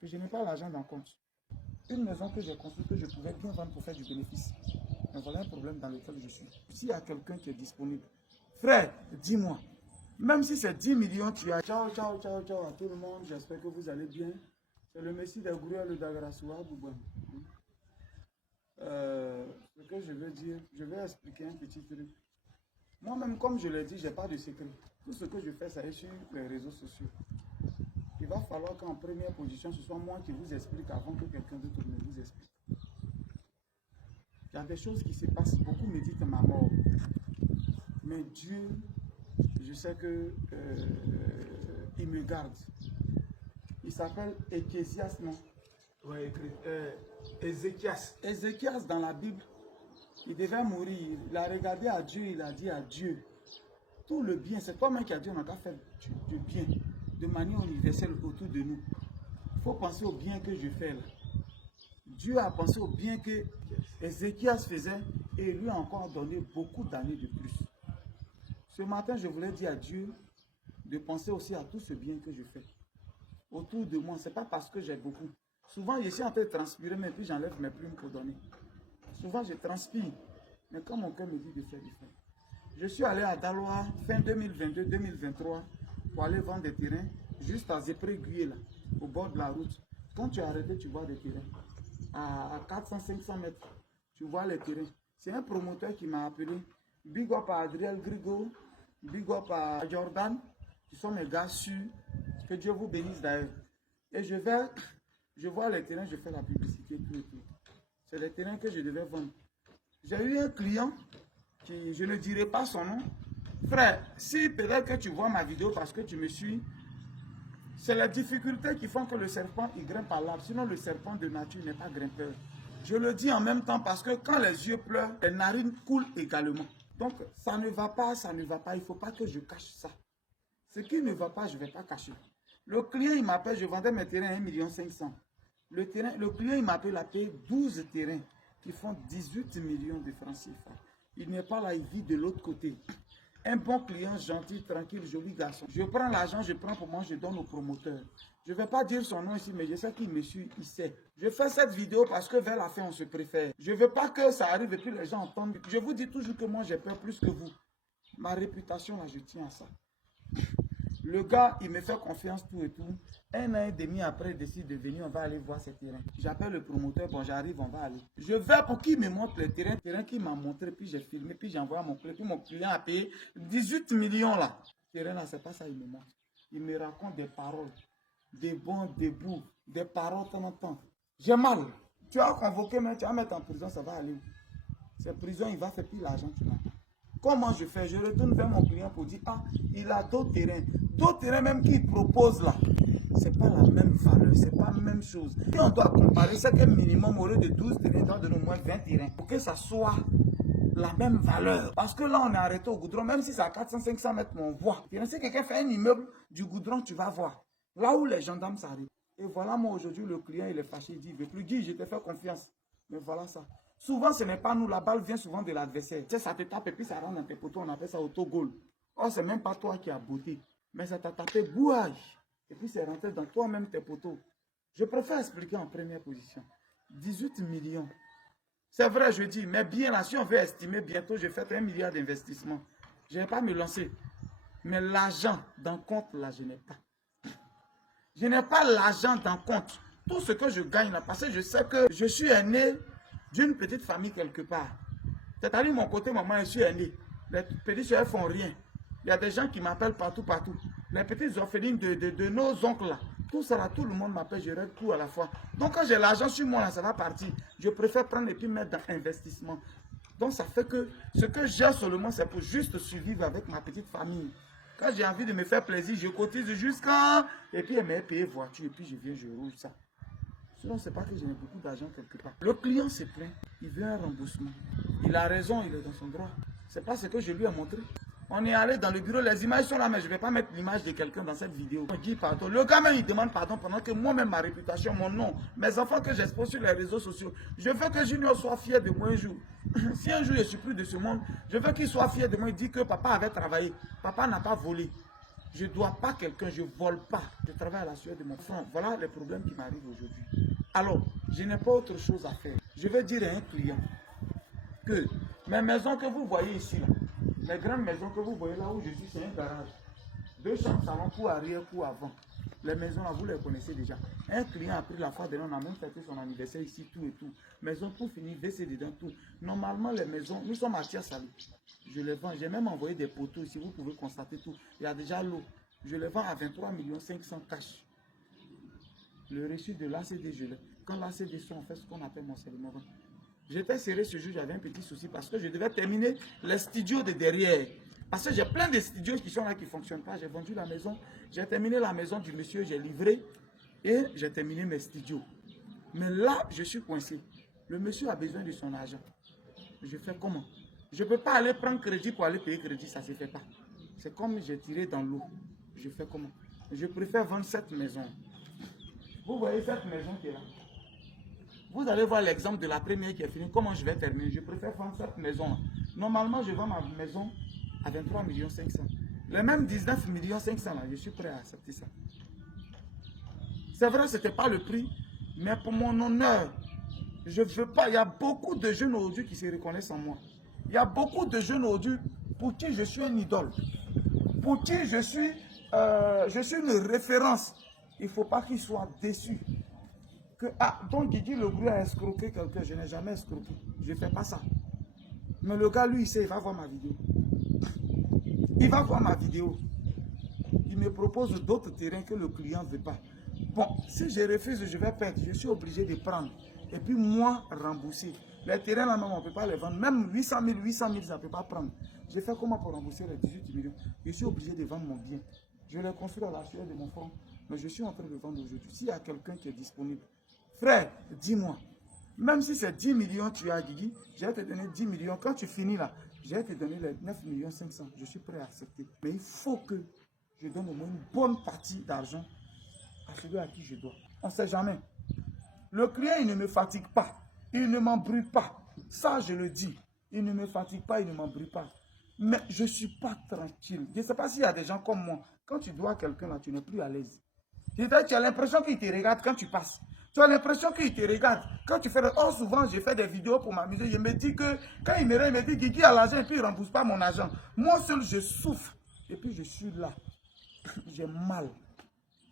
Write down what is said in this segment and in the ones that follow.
que je n'ai pas l'argent dans le compte. Une maison que j'ai construite, que je pouvais bien vendre pour faire du bénéfice. Mais voilà un problème dans lequel je suis. S'il y a quelqu'un qui est disponible, frère, dis-moi, même si c'est 10 millions, tu as ciao, ciao, ciao, ciao à tout le monde, j'espère que vous allez bien. C'est le Messie des Gourou, le Dagarassoua, Boubouam. Ce que je veux dire, je vais expliquer un petit truc. Moi-même, comme je l'ai dit, je n'ai pas de secret. Tout ce que je fais, ça est sur les réseaux sociaux. Il va falloir qu'en première position, ce soit moi qui vous explique avant que quelqu'un d'autre ne vous explique. Il y a des choses qui se passent. Beaucoup me disent ma mort. Mais Dieu, je sais que il me garde. Il s'appelle Ézéchias, non? Ouais, Ézéchias. Ézéchias dans la Bible, il devait mourir. Il a regardé à Dieu, il a dit à Dieu, tout le bien, c'est toi-même qui as dit, on a qu'à faire du bien de manière universelle autour de nous. Il faut penser au bien que je fais là. Dieu a pensé au bien que Ézéchias faisait et lui a encore donné beaucoup d'années de plus. Ce matin, je voulais dire à Dieu de penser aussi à tout ce bien que je fais autour de moi. Ce n'est pas parce que j'ai beaucoup. Souvent, je suis en train de transpirer, mais puis j'enlève mes plumes pour donner. Souvent, je transpire, mais quand mon cœur me dit de faire du faire. Je suis allé à Daloa fin 2022-2023 pour aller vendre des terrains juste à Zépré-Guyé, là, au bord de la route. Quand tu es arrêté, tu vois des terrains. À 400-500 mètres, tu vois les terrains. C'est un promoteur qui m'a appelé. Big up à Adriel Grigo, big up à Jordan, qui sont mes gars sûrs. Que Dieu vous bénisse d'ailleurs. Et je vois les terrains, je fais la publicité, tout et tout. C'est les terrains que je devais vendre. J'ai eu un client qui, je ne dirai pas son nom. Frère, si peut-être que tu vois ma vidéo parce que tu me suis, c'est les difficultés qui font que le serpent il grimpe à l'arbre. Sinon, le serpent de nature n'est pas grimpeur. Je le dis en même temps parce que quand les yeux pleurent, les narines coulent également. Donc, ça ne va pas, ça ne va pas. Il ne faut pas que je cache ça. Ce qui ne va pas, je ne vais pas cacher. Le client, il m'appelle, je vendais mes terrains à 1,5 million. Le client, il m'appelle à payer 12 terrains qui font 18 millions de francs CFA. Il n'est pas là, il vit de l'autre côté. Un bon client, gentil, tranquille, joli garçon. Je prends l'argent, je prends pour moi, je donne au promoteur. Je ne vais pas dire son nom ici, mais je sais qu'il me suit, il sait. Je fais cette vidéo parce que vers la fin, on se préfère. Je ne veux pas que ça arrive et que les gens entendent. Je vous dis toujours que moi, j'ai peur plus que vous. Ma réputation, là, je tiens à ça. Le gars, il me fait confiance, tout et tout. 1 an et demi après, il décide de venir, on va aller voir ces terrains. J'appelle le promoteur, bon, j'arrive, on va aller. Je vais pour qu'il me montre les terrains qu'il m'a montré, puis j'ai filmé, puis j'ai envoyé à mon client, puis mon client a payé 18 millions là. Terrain là, c'est pas ça, il me montre. Il me raconte des paroles, des bons, des bouts, des paroles de temps en temps. J'ai mal. Tu as convoqué, mais tu vas mettre en prison, ça va aller. C'est prison, il va faire plus l'argent, tu n'as. Comment je fais? Je retourne vers mon client pour dire, ah, il a d'autres terrains. D'autres terrains même qu'il propose là. C'est pas la même valeur, c'est pas la même chose. Si on doit comparer, c'est qu'un minimum au lieu de 12 terrains, on doit donner au moins 20 terrains. Pour que ça soit la même valeur. Parce que là, on est arrêté au goudron, même si c'est à 400-500 mètres, on voit. Si quelqu'un fait un immeuble du goudron, tu vas voir. Là où les gendarmes s'arrêtent. Et voilà, moi aujourd'hui, le client, il est fâché, il dit, il veut plus. Guy, je te fais confiance. Mais voilà ça. Souvent, ce n'est pas nous. La balle vient souvent de l'adversaire. Tu sais, ça te tape et puis ça rentre dans tes poteaux. On appelle ça autogol. Or, ce n'est même pas toi qui as botté. Mais ça t'a tapé bouage. Et puis c'est rentré dans toi-même tes poteaux. Je préfère expliquer en première position. 18 millions. C'est vrai, je dis. Mais bien là, si on veut estimer, bientôt, je fais 1 milliard d'investissements. Je ne vais pas me lancer. Mais l'argent dans compte, là, je n'ai pas. Je n'ai pas l'argent dans compte. Tout ce que je gagne là, parce que je sais que je suis né d'une petite famille quelque part. C'est-à-dire mon côté maman, je suis né. Les petits soeurs font rien. Il y a des gens qui m'appellent partout, partout. Les petites orphelines de nos oncles là. Tout ça là, tout le monde m'appelle, je règle tout à la fois. Donc quand j'ai l'argent sur moi là, ça va partir. Je préfère prendre et puis mettre dans l'investissement. Donc ça fait que ce que j'ai seulement, c'est pour juste survivre avec ma petite famille. Quand j'ai envie de me faire plaisir, je cotise jusqu'à... Et puis elle m'a payé voiture et puis je viens, je roule ça. Sinon, c'est pas que j'ai beaucoup d'argent quelque part. Le client se plaint, il veut un remboursement. Il a raison, il est dans son droit. C'est pas ce que je lui ai montré. On est allé dans le bureau, les images sont là, mais je ne vais pas mettre l'image de quelqu'un dans cette vidéo. On dit pardon. Le gars même, il demande pardon pendant que moi-même, ma réputation, mon nom, mes enfants que j'expose sur les réseaux sociaux, je veux que Junior soit fier de moi un jour. Si un jour je suis plus de ce monde, je veux qu'il soit fier de moi. Il dit que papa avait travaillé. Papa n'a pas volé. Je ne dois pas quelqu'un, je ne vole pas. Je travaille à la sueur de mon front. Voilà les problèmes qui m'arrivent aujourd'hui. Alors, je n'ai pas autre chose à faire. Je vais dire à un client que mes maisons que vous voyez ici, là, les grandes maisons que vous voyez là où je suis, c'est un garage. 2 chambres, salon, pour arrière, pour avant. Les maisons là, vous les connaissez déjà. Un client a pris la fois de on a même fêté son anniversaire ici, tout et tout. Maison pour finir, WC dedans, tout. Normalement, les maisons, nous sommes à Tiasalou. Je les vends, j'ai même envoyé des poteaux ici, vous pouvez constater tout. Il y a déjà l'eau. Je les vends à 23 500 000 cash. Le reçu de l'ACD, je l'ai. Quand l'ACD sont, on fait ce qu'on appelle morcellement. J'étais serré ce jour, j'avais un petit souci parce que je devais terminer les studios de derrière. Parce que j'ai plein de studios qui sont là, qui ne fonctionnent pas. J'ai vendu la maison, j'ai terminé la maison du monsieur, j'ai livré et j'ai terminé mes studios. Mais là, je suis coincé. Le monsieur a besoin de son argent. Je fais comment? Je ne peux pas aller prendre crédit pour aller payer crédit, ça ne se fait pas. C'est comme j'ai tiré dans l'eau. Je fais comment? Je préfère vendre cette maison. Vous voyez cette maison qui est là? Vous allez voir l'exemple de la première qui est finie. Comment je vais terminer? Je préfère vendre cette maison-là. Normalement, je vends ma maison à 23 500 000. Les mêmes 19 500 000 là, je suis prêt à accepter ça. C'est vrai, ce n'était pas le prix, mais pour mon honneur, je ne veux pas. Il y a beaucoup de jeunes aujourd'hui qui se reconnaissent en moi. Il y a beaucoup de jeunes aujourd'hui pour qui je suis une idole. Pour qui je suis une référence. Il ne faut pas qu'ils soient déçus. Que, ah, donc il dit le bruit a escroqué quelqu'un. Je n'ai jamais escroqué. Je ne fais pas ça. Mais le gars, lui, il sait, il va voir ma vidéo. Il va voir ma vidéo. Il me propose d'autres terrains que le client ne veut pas. Bon, si je refuse, je vais perdre. Je suis obligé de prendre. Et puis moi, rembourser. Les terrains là même, on ne peut pas les vendre. Même 800 000, ça ne peut pas prendre. Je fais comment pour rembourser les 18 millions? Je suis obligé de vendre mon bien. Je l'ai construit à la sueur de mon front. Mais je suis en train de vendre aujourd'hui. S'il y a quelqu'un qui est disponible, frère, dis-moi. Même si c'est 10 millions, tu as dit, je vais te donner 10 millions. Quand tu finis là, je vais te donner les 9 500 000. Je suis prêt à accepter. Mais il faut que je donne au moins une bonne partie d'argent à celui à qui je dois. On ne sait jamais. Le client, il ne me fatigue pas. Il ne m'embrouille pas. Ça, je le dis. Il ne me fatigue pas, il ne m'embrouille pas. Mais je ne suis pas tranquille. Je ne sais pas s'il y a des gens comme moi. Quand tu dois quelqu'un là, tu n'es plus à l'aise. Tu as l'impression qu'il te regarde quand tu passes. Tu as l'impression qu'il te regarde. Quand tu fais... Oh, souvent, j'ai fait des vidéos pour m'amuser. Je me dis que quand il me regarde, il me dit Guigui a l'argent et puis il ne rembourse pas mon argent. Moi seul, je souffre. Et puis, je suis là. J'ai mal.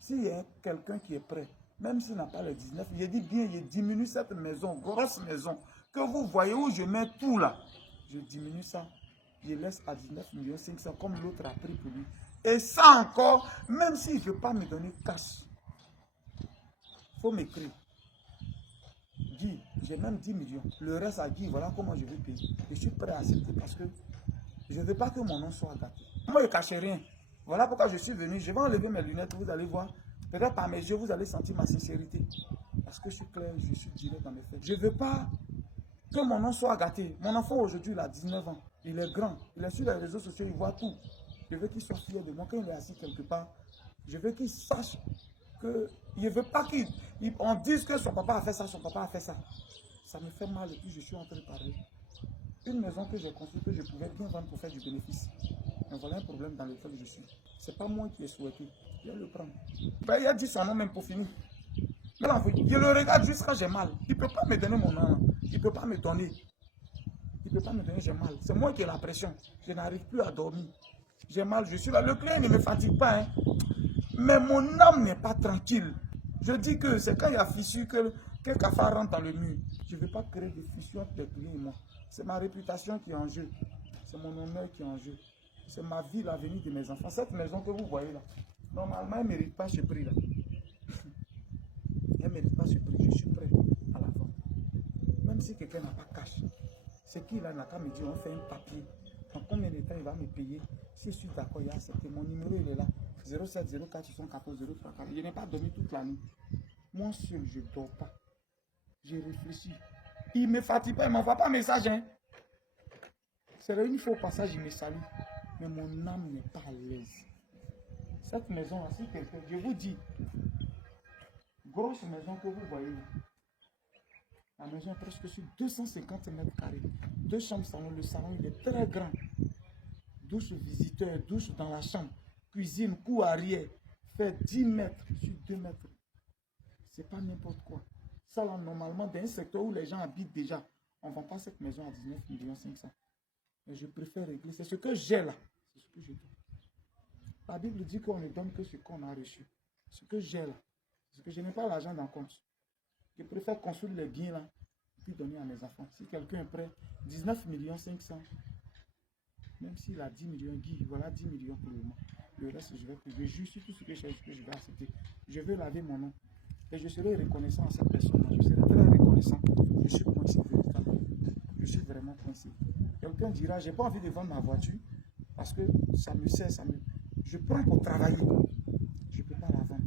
S'il y a quelqu'un qui est prêt, même s'il n'a pas les 19, je dis bien, je diminue cette maison, grosse maison, que vous voyez où je mets tout là. Je diminue ça. Je laisse à 19 500 000 comme l'autre a pris pour lui. Et ça encore, même s'il ne veut pas me donner cash, il faut m'écrire. Guy, j'ai même 10 millions. Le reste à Guy, voilà comment je vais payer. Je suis prêt à accepter parce que je ne veux pas que mon nom soit gâté. Moi, je ne cache rien. Voilà pourquoi je suis venu. Je vais enlever mes lunettes, vous allez voir. Peut-être par mes yeux, vous allez sentir ma sincérité. Parce que je suis clair, je suis direct dans mes faits. Je ne veux pas que mon nom soit gâté. Mon enfant aujourd'hui, il a 19 ans. Il est grand. Il est sur les réseaux sociaux, il voit tout. Je veux qu'il soit fier de moi. Quand il est assis quelque part, je veux qu'il sache que... Je ne veux pas qu'on dise que son papa a fait ça, son papa a fait ça. Ça me fait mal et puis je suis en train de parler. Une maison que j'ai construite, que je pouvais bien vendre pour faire du bénéfice. Mais voilà un problème dans lequel je suis. Ce n'est pas moi qui ai souhaité. Je vais le prendre. Ben, il a dit son nom même pour finir. Mais là, je le regarde juste quand j'ai mal. Il ne peut pas me donner mon nom. Il ne peut pas me donner. Il ne peut pas me donner, j'ai mal. C'est moi qui ai la pression. Je n'arrive plus à dormir. J'ai mal, je suis là. Le client ne me fatigue pas. Hein. Mais mon âme n'est pas tranquille. Je dis que c'est quand il y a fissure que cafard rentre dans le mur. Je ne veux pas créer de fissure entre les clients et moi. C'est ma réputation qui est en jeu. C'est mon honneur qui est en jeu. C'est ma vie, l'avenir de mes enfants. Cette maison que vous voyez là, normalement, elle ne mérite pas ce prix là. Elle ne mérite pas ce prix. Je suis prêt à la vendre. Même si quelqu'un n'a pas cash, c'est qui là n'a qu'à me dire, on fait un papier. En combien de temps il va me payer? Si je suis d'accord, il a accepté. Mon numéro, il est là. 07 04 614 03 4. Je n'ai pas dormi toute la nuit. Moi seul, je ne dors pas. Je réfléchis. Il ne me fatigue pas, il ne m'envoie pas un message. Hein. C'est vrai, une fois au passage, il me salue. Mais mon âme n'est pas à l'aise. Cette maison-là, si quelqu'un, je vous dis, grosse maison que vous voyez, la maison est presque sur 250 mètres carrés. 2 chambres salon. Le salon, il est très grand. Douche visiteur, douche dans la chambre. cuisine, cour arrière, fait 10 mètres sur 2 mètres. C'est pas n'importe quoi. Ça là, normalement, dans un secteur où les gens habitent déjà, on ne vend pas cette maison à 19 500 000. Mais je préfère régler. C'est ce que j'ai là. C'est ce que je dis. La Bible dit qu'on ne donne que ce qu'on a reçu. Ce que j'ai là. Parce que je n'ai pas l'argent dans le compte. Je préfère construire les biens là, puis donner à mes enfants. Si quelqu'un est prêt, 19 500 000. Même s'il a 10 millions, Guy, voilà 10 millions pour le moment. Le reste, je vais payer. Je suis tout ce que je vais accepter. Je veux laver mon nom. Et je serai reconnaissant à cette personne-là. Je serai très reconnaissant. Je suis coincé véritablement. Je suis vraiment coincé. Quelqu'un dira, j'ai pas envie de vendre ma voiture parce que ça me sert, je prends pour travailler. Je ne peux pas la vendre.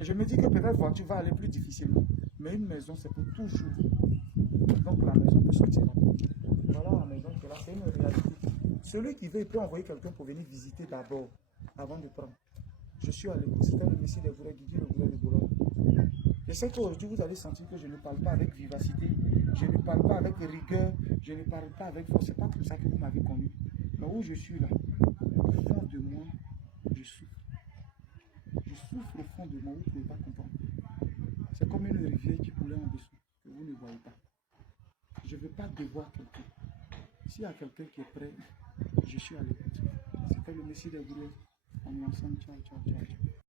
Et je me dis que peut-être la voiture va aller plus difficilement. Mais une maison, c'est pour toujours. Donc la maison peut sortir là. Voilà la maison qui est là, c'est une réalité. Celui qui veut, il peut envoyer quelqu'un pour venir visiter d'abord, avant de prendre. Je suis à l'écoute, c'était le Messie des Gourets, Didier le Gouret de Boulogne. Je sais qu'aujourd'hui, vous allez sentir que je ne parle pas avec vivacité, je ne parle pas avec rigueur, je ne parle pas avec force. Ce n'est pas comme ça que vous m'avez connu. Mais où je suis là, au fond de moi, je souffre. Je souffre au fond de moi, vous ne pouvez pas comprendre. C'est comme une rivière qui coulait en dessous, que vous ne voyez pas. Je ne veux pas devoir quelqu'un. S'il y a quelqu'un qui est prêt, je suis à l'écoute. C'était le Messie des Gourets. On est ensemble. Ciao, ciao, ciao.